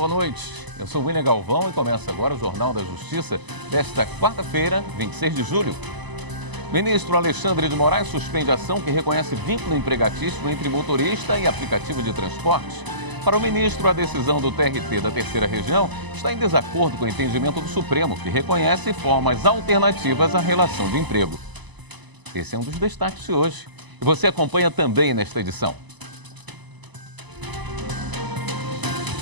boa noite. Eu sou William Galvão e começa agora o Jornal da Justiça desta quarta-feira, 26 de julho. Ministro Alexandre de Moraes suspende ação que reconhece vínculo empregatício entre motorista e aplicativo de transporte. Para o ministro, a decisão do TRT da Terceira Região está em desacordo com o entendimento do Supremo, que reconhece formas alternativas à relação de emprego. Esse é um dos destaques de hoje. E você acompanha também nesta edição.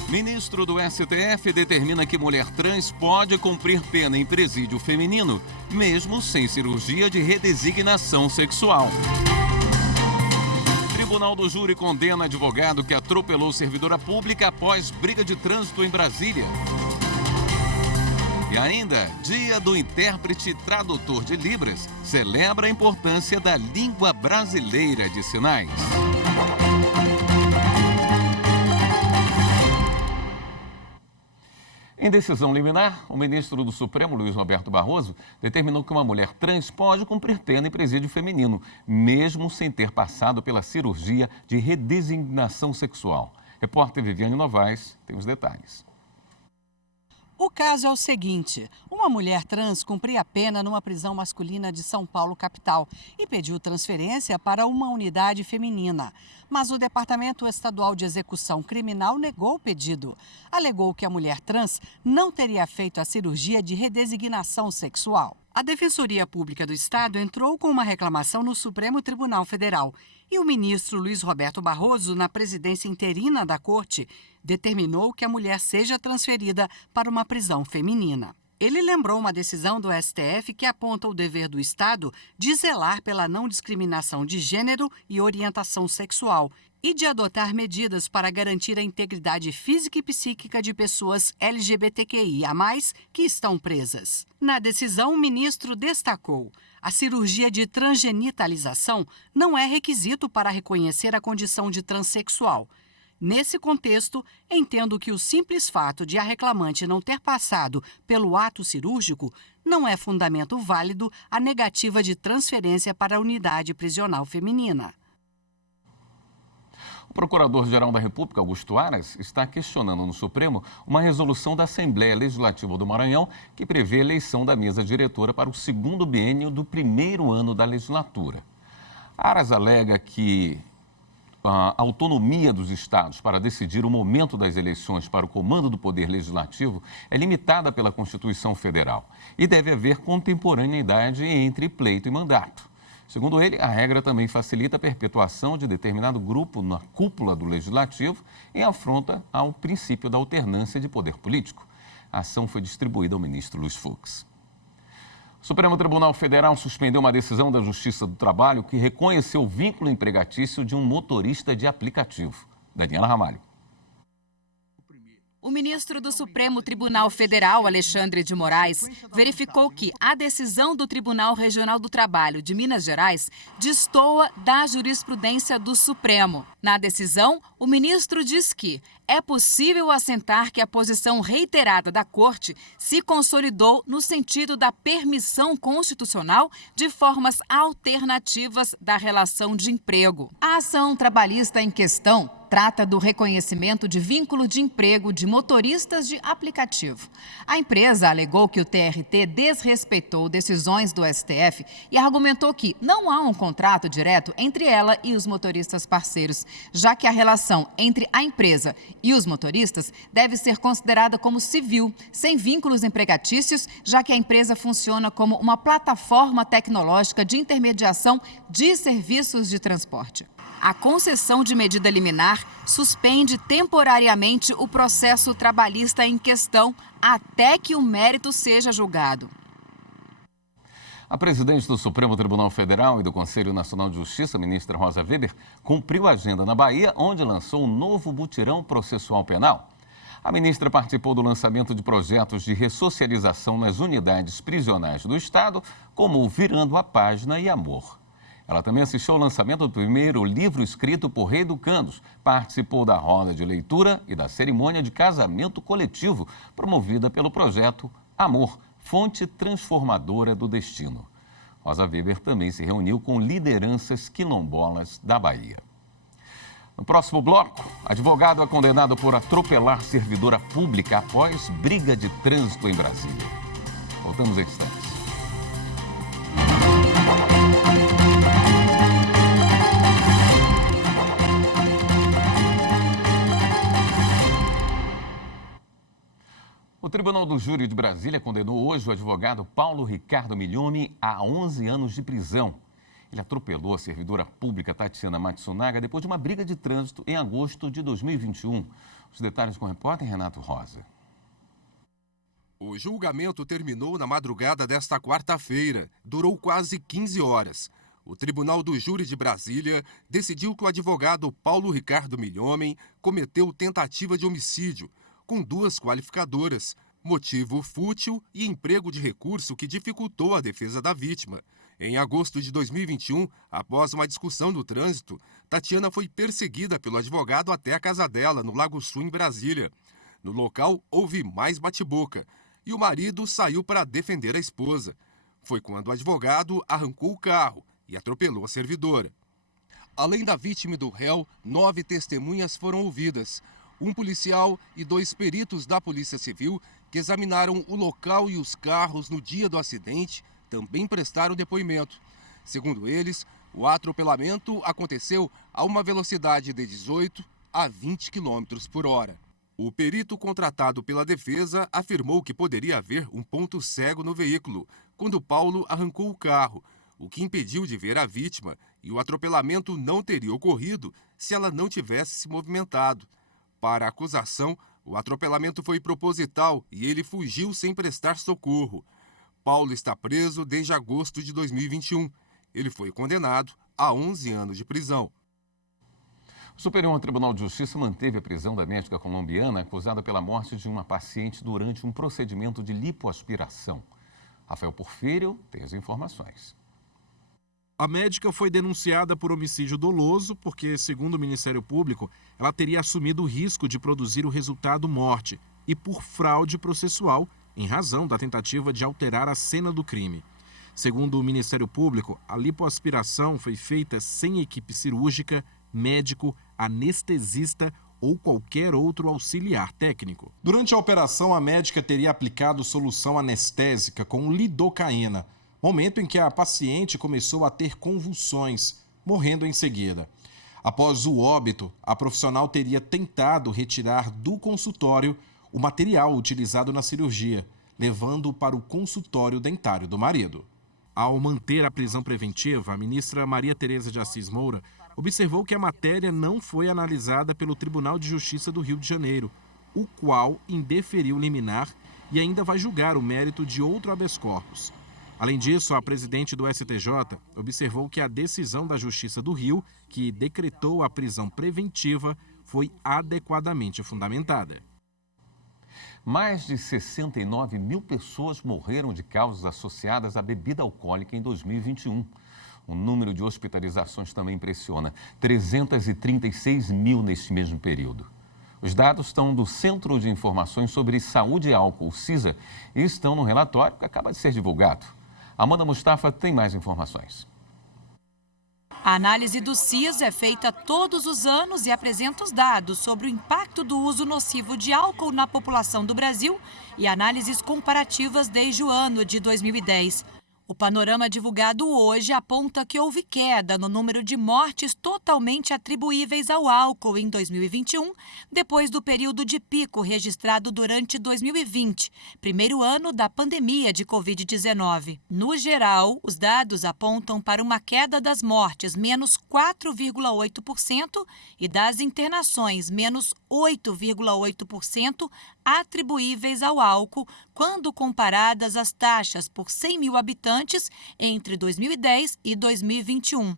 Ministro do STF determina que mulher trans pode cumprir pena em presídio feminino, mesmo sem cirurgia de redesignação sexual. Tribunal do Júri condena advogado que atropelou servidora pública após briga de trânsito em Brasília. E ainda, Dia do Intérprete Tradutor de Libras celebra a importância da língua brasileira de sinais. Em decisão liminar, o ministro do Supremo, Luiz Roberto Barroso, determinou que uma mulher trans pode cumprir pena em presídio feminino, mesmo sem ter passado pela cirurgia de redesignação sexual. Repórter Viviane Novaes tem os detalhes. O caso é o seguinte: uma mulher trans cumpria a pena numa prisão masculina de São Paulo, capital, e pediu transferência para uma unidade feminina. Mas o Departamento Estadual de Execução Criminal negou o pedido. Alegou que a mulher trans não teria feito a cirurgia de redesignação sexual. A Defensoria Pública do Estado entrou com uma reclamação no Supremo Tribunal Federal. E o ministro Luiz Roberto Barroso, na presidência interina da Corte, determinou que a mulher seja transferida para uma prisão feminina. Ele lembrou uma decisão do STF que aponta o dever do Estado de zelar pela não discriminação de gênero e orientação sexual e de adotar medidas para garantir a integridade física e psíquica de pessoas LGBTQIA+, que estão presas. Na decisão, o ministro destacou: a cirurgia de transgenitalização não é requisito para reconhecer a condição de transexual. Nesse contexto, entendo que o simples fato de a reclamante não ter passado pelo ato cirúrgico não é fundamento válido à negativa de transferência para a unidade prisional feminina. O Procurador-Geral da República, Augusto Aras, está questionando no Supremo uma resolução da Assembleia Legislativa do Maranhão que prevê a eleição da mesa diretora para o segundo biênio do primeiro ano da legislatura. Aras alega que a autonomia dos estados para decidir o momento das eleições para o comando do Poder Legislativo é limitada pela Constituição Federal e deve haver contemporaneidade entre pleito e mandato. Segundo ele, a regra também facilita a perpetuação de determinado grupo na cúpula do Legislativo em afronta ao princípio da alternância de poder político. A ação foi distribuída ao ministro Luiz Fux. O Supremo Tribunal Federal suspendeu uma decisão da Justiça do Trabalho que reconheceu o vínculo empregatício de um motorista de aplicativo. Daniela Ramalho. O ministro do Supremo Tribunal Federal, Alexandre de Moraes, verificou que a decisão do Tribunal Regional do Trabalho de Minas Gerais destoa da jurisprudência do Supremo. Na decisão, o ministro diz que é possível assentar que a posição reiterada da Corte se consolidou no sentido da permissão constitucional de formas alternativas da relação de emprego. A ação trabalhista em questão trata do reconhecimento de vínculo de emprego de motoristas de aplicativo. A empresa alegou que o TRT desrespeitou decisões do STF e argumentou que não há um contrato direto entre ela e os motoristas parceiros, já que a relação entre a empresa e os motoristas deve ser considerada como civil, sem vínculos empregatícios, já que a empresa funciona como uma plataforma tecnológica de intermediação de serviços de transporte. A concessão de medida liminar suspende temporariamente o processo trabalhista em questão até que o mérito seja julgado. A presidente do Supremo Tribunal Federal e do Conselho Nacional de Justiça, ministra Rosa Weber, cumpriu a agenda na Bahia, onde lançou um novo mutirão processual penal. A ministra participou do lançamento de projetos de ressocialização nas unidades prisionais do Estado, como o Virando a Página e Amor. Ela também assistiu ao lançamento do primeiro livro escrito por reeducandos, participou da roda de leitura e da cerimônia de casamento coletivo, promovida pelo projeto Amor, Fonte Transformadora do Destino. Rosa Weber também se reuniu com lideranças quilombolas da Bahia. No próximo bloco, advogado é condenado por atropelar servidora pública após briga de trânsito em Brasília. Voltamos em instantes. O Tribunal do Júri de Brasília condenou hoje o advogado Paulo Ricardo Milhome a 11 anos de prisão. Ele atropelou a servidora pública Tatiana Matsunaga depois de uma briga de trânsito em agosto de 2021. Os detalhes com o repórter Renato Rosa. O julgamento terminou na madrugada desta quarta-feira. Durou quase 15 horas. O Tribunal do Júri de Brasília decidiu que o advogado Paulo Ricardo Milhome cometeu tentativa de homicídio, com 2 qualificadoras, motivo fútil e emprego de recurso que dificultou a defesa da vítima. Em agosto de 2021, após uma discussão no trânsito, Tatiana foi perseguida pelo advogado até a casa dela, no Lago Sul, em Brasília. No local, houve mais bate-boca e o marido saiu para defender a esposa. Foi quando o advogado arrancou o carro e atropelou a servidora. Além da vítima e do réu, 9 testemunhas foram ouvidas. Um policial e 2 peritos da Polícia Civil que examinaram o local e os carros no dia do acidente também prestaram depoimento. Segundo eles, o atropelamento aconteceu a uma velocidade de 18 a 20 km por hora. O perito contratado pela defesa afirmou que poderia haver um ponto cego no veículo quando Paulo arrancou o carro, o que impediu de ver a vítima, e o atropelamento não teria ocorrido se ela não tivesse se movimentado. Para a acusação, o atropelamento foi proposital e ele fugiu sem prestar socorro. Paulo está preso desde agosto de 2021. Ele foi condenado a 11 anos de prisão. O Superior Tribunal de Justiça manteve a prisão da médica colombiana acusada pela morte de uma paciente durante um procedimento de lipoaspiração. Rafael Porfírio tem as informações. A médica foi denunciada por homicídio doloso porque, segundo o Ministério Público, ela teria assumido o risco de produzir o resultado morte e por fraude processual, em razão da tentativa de alterar a cena do crime. Segundo o Ministério Público, a lipoaspiração foi feita sem equipe cirúrgica, médico, anestesista ou qualquer outro auxiliar técnico. Durante a operação, a médica teria aplicado solução anestésica com lidocaína, momento em que a paciente começou a ter convulsões, morrendo em seguida. Após o óbito, a profissional teria tentado retirar do consultório o material utilizado na cirurgia, levando-o para o consultório dentário do marido. Ao manter a prisão preventiva, a ministra Maria Tereza de Assis Moura observou que a matéria não foi analisada pelo Tribunal de Justiça do Rio de Janeiro, o qual indeferiu liminar e ainda vai julgar o mérito de outro habeas corpus. Além disso, a presidente do STJ observou que a decisão da Justiça do Rio, que decretou a prisão preventiva, foi adequadamente fundamentada. Mais de 69 mil pessoas morreram de causas associadas à bebida alcoólica em 2021. O número de hospitalizações também impressiona, 336 mil neste mesmo período. Os dados estão do Centro de Informações sobre Saúde e Álcool, CISA, e estão no relatório que acaba de ser divulgado. Amanda Mustafa tem mais informações. A análise do CISA é feita todos os anos e apresenta os dados sobre o impacto do uso nocivo de álcool na população do Brasil e análises comparativas desde o ano de 2010. O panorama divulgado hoje aponta que houve queda no número de mortes totalmente atribuíveis ao álcool em 2021, depois do período de pico registrado durante 2020, primeiro ano da pandemia de Covid-19. No geral, os dados apontam para uma queda das mortes, menos 4,8%, e das internações, menos 8,8%, atribuíveis ao álcool, quando comparadas às taxas por 100 mil habitantes entre 2010 e 2021.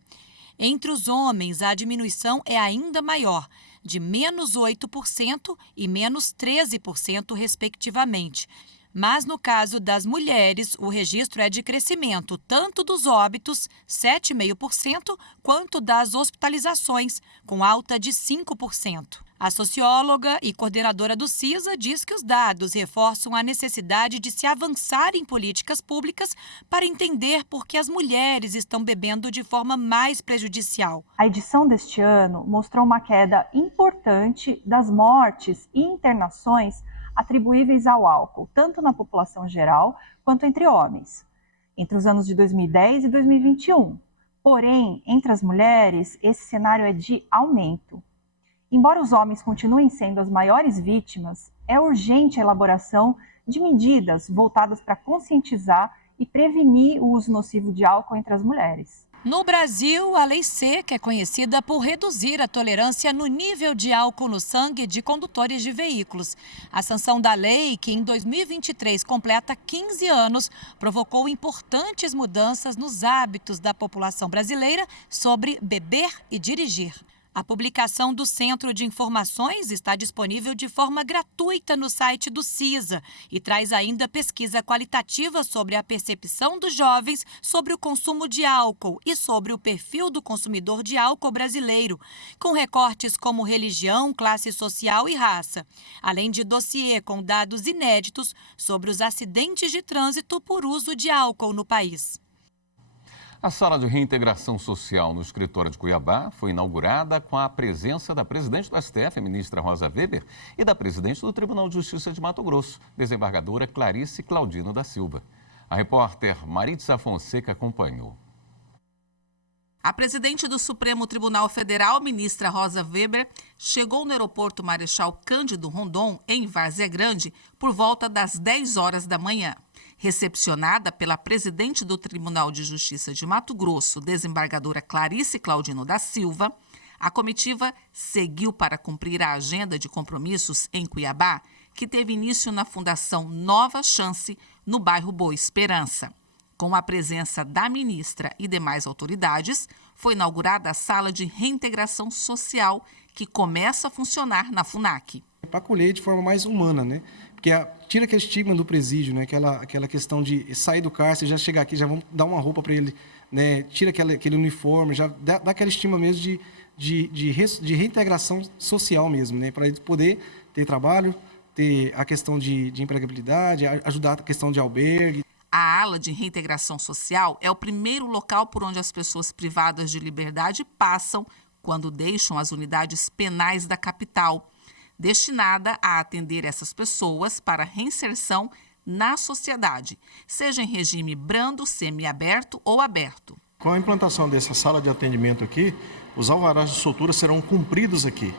Entre os homens, a diminuição é ainda maior, de menos 8% e menos 13%, respectivamente. Mas, no caso das mulheres, o registro é de crescimento tanto dos óbitos, 7,5%, quanto das hospitalizações, com alta de 5%. A socióloga e coordenadora do CISA diz que os dados reforçam a necessidade de se avançar em políticas públicas para entender por que as mulheres estão bebendo de forma mais prejudicial. A edição deste ano mostrou uma queda importante das mortes e internações atribuíveis ao álcool, tanto na população geral quanto entre homens, entre os anos de 2010 e 2021. Porém, entre as mulheres, esse cenário é de aumento. Embora os homens continuem sendo as maiores vítimas, é urgente a elaboração de medidas voltadas para conscientizar e prevenir o uso nocivo de álcool entre as mulheres. No Brasil, a Lei Seca é conhecida por reduzir a tolerância no nível de álcool no sangue de condutores de veículos. A sanção da lei, que em 2023 completa 15 anos, provocou importantes mudanças nos hábitos da população brasileira sobre beber e dirigir. A publicação do Centro de Informações está disponível de forma gratuita no site do CISA e traz ainda pesquisa qualitativa sobre a percepção dos jovens sobre o consumo de álcool e sobre o perfil do consumidor de álcool brasileiro, com recortes como religião, classe social e raça, além de dossiê com dados inéditos sobre os acidentes de trânsito por uso de álcool no país. A Sala de Reintegração Social no escritório de Cuiabá foi inaugurada com a presença da presidente do STF, a ministra Rosa Weber, e da presidente do Tribunal de Justiça de Mato Grosso, desembargadora Clarice Claudino da Silva. A repórter Maritza Fonseca acompanhou. A presidente do Supremo Tribunal Federal, ministra Rosa Weber, chegou no aeroporto Marechal Cândido Rondon, em Várzea Grande, por volta das 10 horas da manhã. Recepcionada pela presidente do Tribunal de Justiça de Mato Grosso, desembargadora Clarice Claudino da Silva, a comitiva seguiu para cumprir a agenda de compromissos em Cuiabá, que teve início na Fundação Nova Chance, no bairro Boa Esperança. Com a presença da ministra e demais autoridades, foi inaugurada a Sala de Reintegração Social, que começa a funcionar na FUNAC. Para acolher de forma mais humana, né? Porque tira aquele estigma do presídio, né? Aquela questão de sair do cárcere, já chegar aqui, já vamos dar uma roupa para ele, né? Tira aquele uniforme, já dá aquela estigma mesmo de reintegração social mesmo, né? Para ele poder ter trabalho, ter a questão de empregabilidade, ajudar a questão de albergue. A ala de reintegração social é o primeiro local por onde as pessoas privadas de liberdade passam quando deixam as unidades penais da capital, destinada a atender essas pessoas para reinserção na sociedade, seja em regime brando, semiaberto ou aberto. Com a implantação dessa sala de atendimento aqui, os alvarás de soltura serão cumpridos aqui.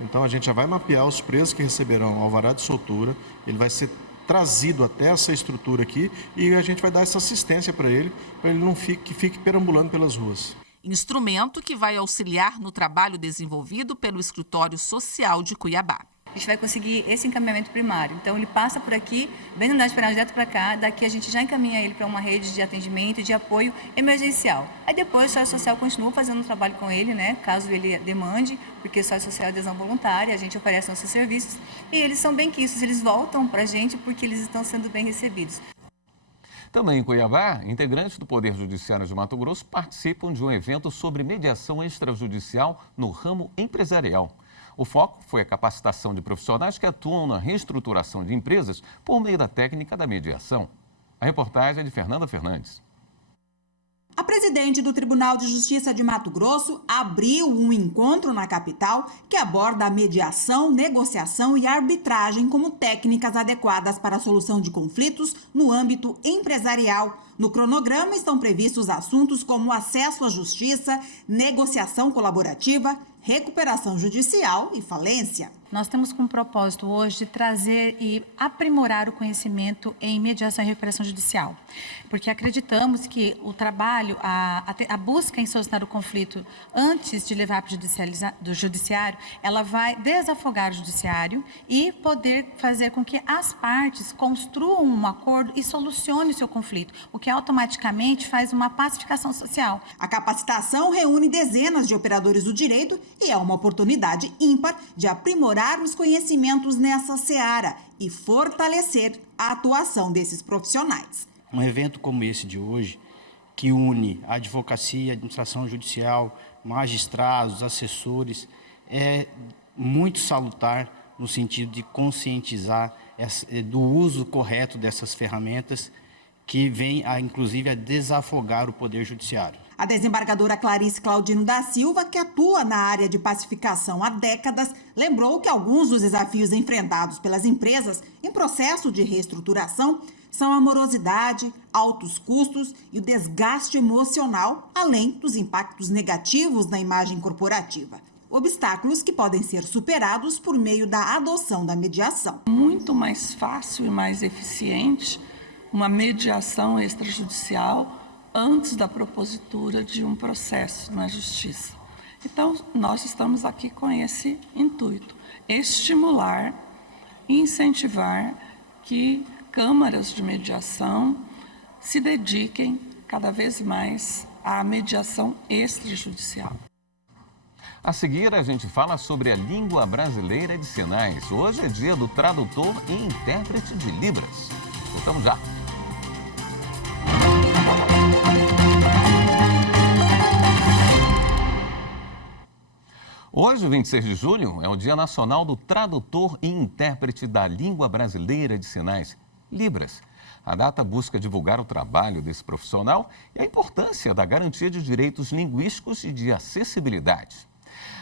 Então a gente já vai mapear os presos que receberão alvará de soltura, ele vai ser trazido até essa estrutura aqui e a gente vai dar essa assistência para ele não fique perambulando pelas ruas. Instrumento que vai auxiliar no trabalho desenvolvido pelo Escritório Social de Cuiabá. A gente vai conseguir esse encaminhamento primário. Então, ele passa por aqui, vem na unidade penal direto para cá, daqui a gente já encaminha ele para uma rede de atendimento e de apoio emergencial. Aí depois, o Sócio Social continua fazendo um trabalho com ele, né, caso ele demande, porque o Sócio Social é adesão voluntária, a gente oferece nossos serviços e eles são benquistos, eles voltam para a gente porque eles estão sendo bem recebidos. Também em Cuiabá, integrantes do Poder Judiciário de Mato Grosso participam de um evento sobre mediação extrajudicial no ramo empresarial. O foco foi a capacitação de profissionais que atuam na reestruturação de empresas por meio da técnica da mediação. A reportagem é de Fernanda Fernandes. A presidente do Tribunal de Justiça de Mato Grosso abriu um encontro na capital que aborda a mediação, negociação e arbitragem como técnicas adequadas para a solução de conflitos no âmbito empresarial. No cronograma estão previstos assuntos como acesso à justiça, negociação colaborativa, recuperação judicial e falência. Nós temos como propósito hoje de trazer e aprimorar o conhecimento em mediação e recuperação judicial, porque acreditamos que o trabalho, a busca em solucionar o conflito antes de levar para o judiciário, ela vai desafogar o judiciário e poder fazer com que as partes construam um acordo e solucionem o seu conflito, o que automaticamente faz uma pacificação social. A capacitação reúne dezenas de operadores do direito e é uma oportunidade ímpar de aprimorar os conhecimentos nessa seara e fortalecer a atuação desses profissionais. Um evento como esse de hoje, que une a advocacia, a administração judicial, magistrados, assessores, muito salutar no sentido de conscientizar do uso correto dessas ferramentas que vem, inclusive, a desafogar o Poder Judiciário. A desembargadora Clarice Claudino da Silva, que atua na área de pacificação há décadas, lembrou que alguns dos desafios enfrentados pelas empresas em processo de reestruturação são a morosidade, altos custos e o desgaste emocional, além dos impactos negativos na imagem corporativa. Obstáculos que podem ser superados por meio da adoção da mediação. Muito mais fácil e mais eficiente uma mediação extrajudicial antes da propositura de um processo na justiça. Então, nós estamos aqui com esse intuito, estimular e incentivar que câmaras de mediação se dediquem cada vez mais à mediação extrajudicial. A seguir, a gente fala sobre a língua brasileira de sinais. Hoje é dia do tradutor e intérprete de Libras. Voltamos já. Hoje, 26 de julho, é o Dia Nacional do Tradutor e Intérprete da Língua Brasileira de Sinais, Libras. A data busca divulgar o trabalho desse profissional e a importância da garantia de direitos linguísticos e de acessibilidade.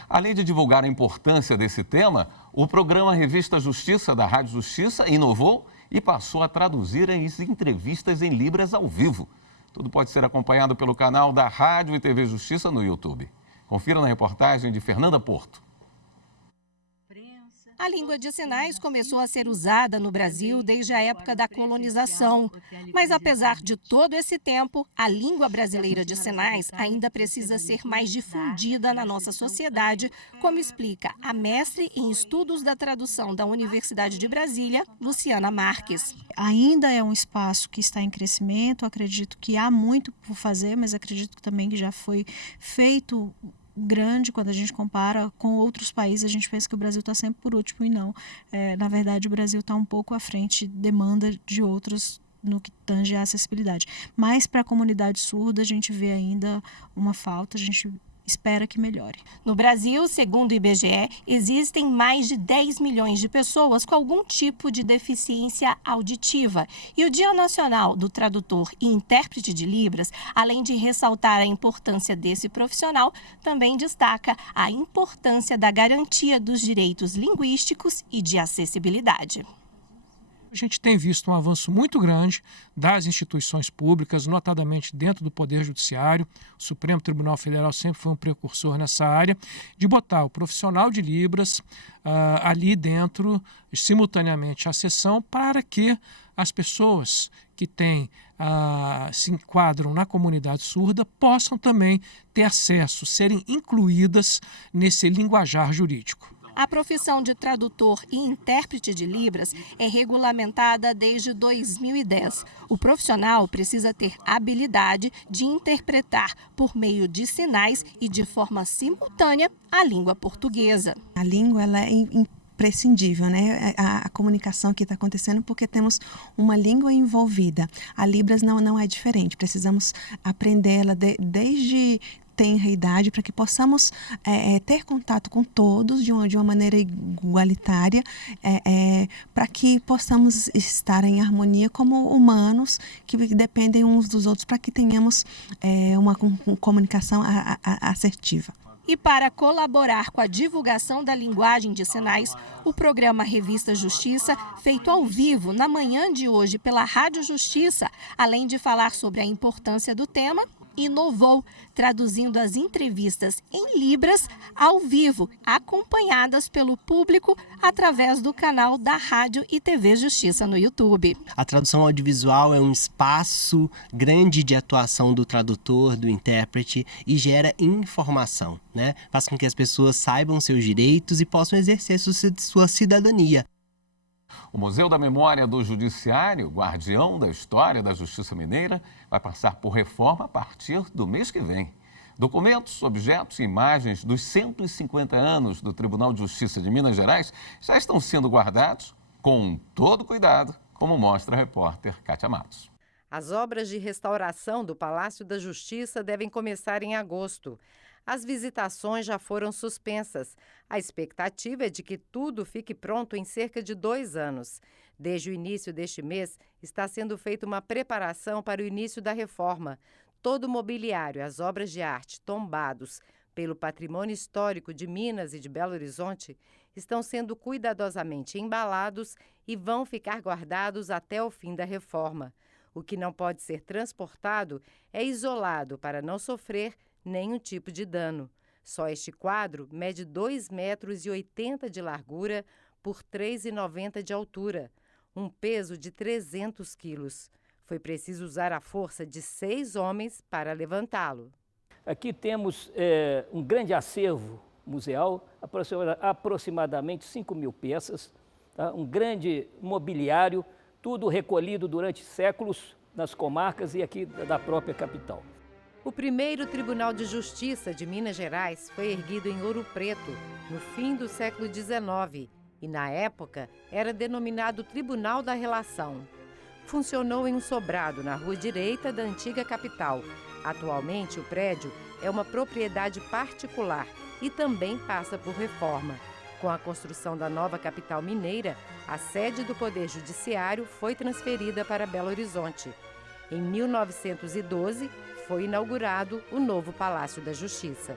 Além de divulgar a importância desse tema, o programa Revista Justiça da Rádio Justiça inovou e passou a traduzir as entrevistas em Libras ao vivo. Tudo pode ser acompanhado pelo canal da Rádio e TV Justiça no YouTube. Confira na reportagem de Fernanda Porto. A língua de sinais começou a ser usada no Brasil desde a época da colonização. Mas, apesar de todo esse tempo, a língua brasileira de sinais ainda precisa ser mais difundida na nossa sociedade, como explica a mestre em estudos da tradução da Universidade de Brasília, Luciana Marques. Ainda é um espaço que está em crescimento, acredito que há muito por fazer, mas acredito também que já foi feito grande. Quando a gente compara com outros países, a gente pensa que o Brasil está sempre por último e não. Na verdade, o Brasil está um pouco à frente, demanda de outros no que tange à acessibilidade. Mas para a comunidade surda, a gente vê ainda uma falta, a gente espera que melhore. No Brasil, segundo o IBGE, existem mais de 10 milhões de pessoas com algum tipo de deficiência auditiva. E o Dia Nacional do Tradutor e Intérprete de Libras, além de ressaltar a importância desse profissional, também destaca a importância da garantia dos direitos linguísticos e de acessibilidade. A gente tem visto um avanço muito grande das instituições públicas, notadamente dentro do Poder Judiciário. O Supremo Tribunal Federal sempre foi um precursor nessa área, de botar o profissional de Libras ali dentro, simultaneamente à sessão, para que as pessoas que se enquadram na comunidade surda possam também ter acesso, serem incluídas nesse linguajar jurídico. A profissão de tradutor e intérprete de Libras é regulamentada desde 2010. O profissional precisa ter habilidade de interpretar por meio de sinais e de forma simultânea a língua portuguesa. A língua ela é imprescindível, né? A comunicação que está acontecendo porque temos uma língua envolvida. A Libras não é diferente. Precisamos aprendê-la desde tenra idade para que possamos ter contato com todos de uma maneira igualitária, para que possamos estar em harmonia como humanos que dependem uns dos outros, para que tenhamos uma comunicação assertiva. E para colaborar com a divulgação da linguagem de sinais, o programa Revista Justiça, feito ao vivo na manhã de hoje pela Rádio Justiça, além de falar sobre a importância do tema, inovou, traduzindo as entrevistas em Libras ao vivo, acompanhadas pelo público através do canal da Rádio e TV Justiça no YouTube. A tradução audiovisual é um espaço grande de atuação do tradutor, do intérprete e gera informação, né? Faz com que as pessoas saibam seus direitos e possam exercer sua cidadania. O Museu da Memória do Judiciário, guardião da história da Justiça Mineira, vai passar por reforma a partir do mês que vem. Documentos, objetos e imagens dos 150 anos do Tribunal de Justiça de Minas Gerais já estão sendo guardados com todo cuidado, como mostra a repórter Kátia Matos. As obras de restauração do Palácio da Justiça devem começar em agosto. as visitações já foram suspensas. A expectativa é de que tudo fique pronto em cerca de 2 anos. Desde o início deste mês, está sendo feita uma preparação para o início da reforma. Todo o mobiliário, as obras de arte tombados pelo patrimônio histórico de Minas e de Belo Horizonte estão sendo cuidadosamente embalados e vão ficar guardados até o fim da reforma. O que não pode ser transportado é isolado para não sofrer nenhum tipo de dano. Só este quadro mede 2,80 metros de largura por 3,90 de altura, um peso de 300 quilos. Foi preciso usar a força de 6 homens para levantá-lo. Aqui temos um grande acervo museal, aproximadamente 5.000 peças, tá? Um grande mobiliário, tudo recolhido durante séculos nas comarcas e aqui da própria capital. O primeiro Tribunal de Justiça de Minas Gerais foi erguido em Ouro Preto, no fim do século XIX, e na época era denominado Tribunal da Relação. Funcionou em um sobrado na rua direita da antiga capital. Atualmente, o prédio é uma propriedade particular e também passa por reforma. Com a construção da nova capital mineira, a sede do Poder Judiciário foi transferida para Belo Horizonte. Em 1912, foi inaugurado o novo Palácio da Justiça.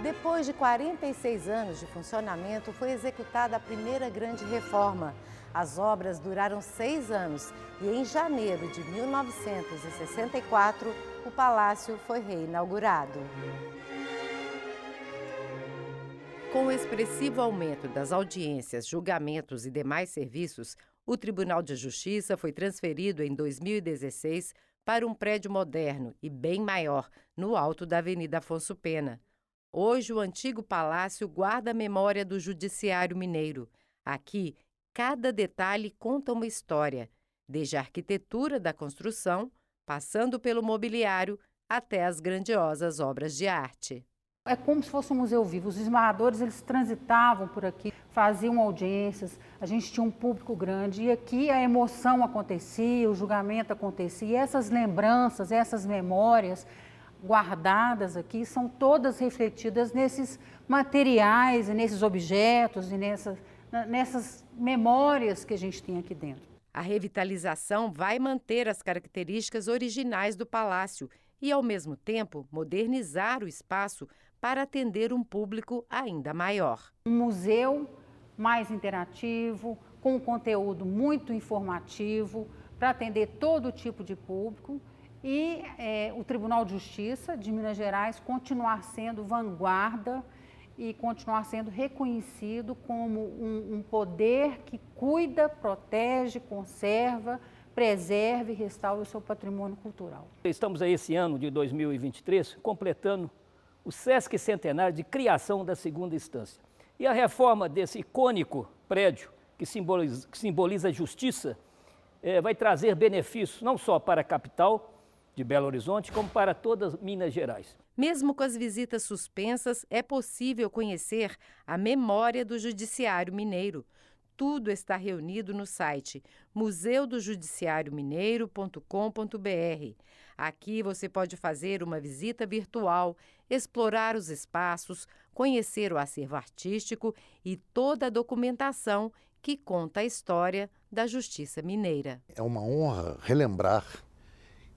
Depois de 46 anos de funcionamento, foi executada a primeira grande reforma. As obras duraram 6 anos e em janeiro de 1964, o palácio foi reinaugurado. Com o expressivo aumento das audiências, julgamentos e demais serviços, o Tribunal de Justiça foi transferido em 2016 para um prédio moderno e bem maior, no alto da Avenida Afonso Pena. Hoje, o antigo palácio guarda a memória do Judiciário Mineiro. Aqui, cada detalhe conta uma história, desde a arquitetura da construção, passando pelo mobiliário, até as grandiosas obras de arte. É como se fosse um museu vivo. Os esmagadores, eles transitavam por aqui, faziam audiências, a gente tinha um público grande e aqui a emoção acontecia, o julgamento acontecia. E essas lembranças, essas memórias guardadas aqui são todas refletidas nesses materiais, e nesses objetos e nessas memórias que a gente tem aqui dentro. A revitalização vai manter as características originais do palácio e, ao mesmo tempo, modernizar o espaço para atender um público ainda maior. Um museu mais interativo, com um conteúdo muito informativo, para atender todo tipo de público. E o Tribunal de Justiça de Minas Gerais continuar sendo vanguarda e continuar sendo reconhecido como um poder que cuida, protege, conserva, preserva e restaura o seu patrimônio cultural. Estamos aí esse ano de 2023 completando o Sesc Centenário de criação da segunda instância. E a reforma desse icônico prédio que simboliza a justiça vai trazer benefícios não só para a capital de Belo Horizonte, como para todas Minas Gerais. Mesmo com as visitas suspensas, é possível conhecer a memória do Judiciário Mineiro. Tudo está reunido no site museudojudiciariomineiro.com.br. Aqui você pode fazer uma visita virtual, explorar os espaços, conhecer o acervo artístico e toda a documentação que conta a história da Justiça Mineira. É uma honra relembrar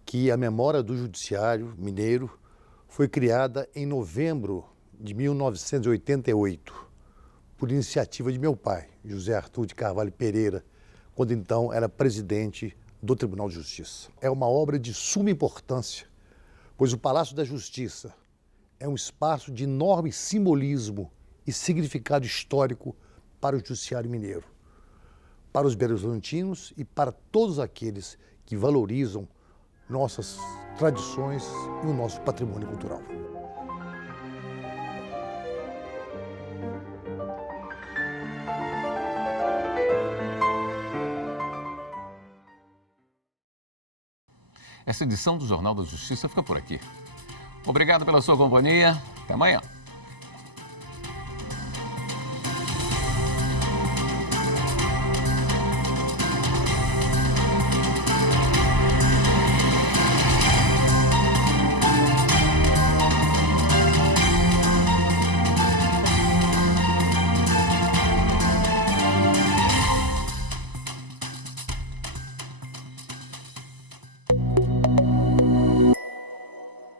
que a memória do Judiciário Mineiro foi criada em novembro de 1988, por iniciativa de meu pai, José Arthur de Carvalho Pereira, quando então era presidente do Tribunal de Justiça. É uma obra de suma importância, pois o Palácio da Justiça é um espaço de enorme simbolismo e significado histórico para o Judiciário Mineiro, para os belo-horizontinos e para todos aqueles que valorizam nossas tradições e o nosso patrimônio cultural. Essa edição do Jornal da Justiça fica por aqui. Obrigado pela sua companhia. Até amanhã.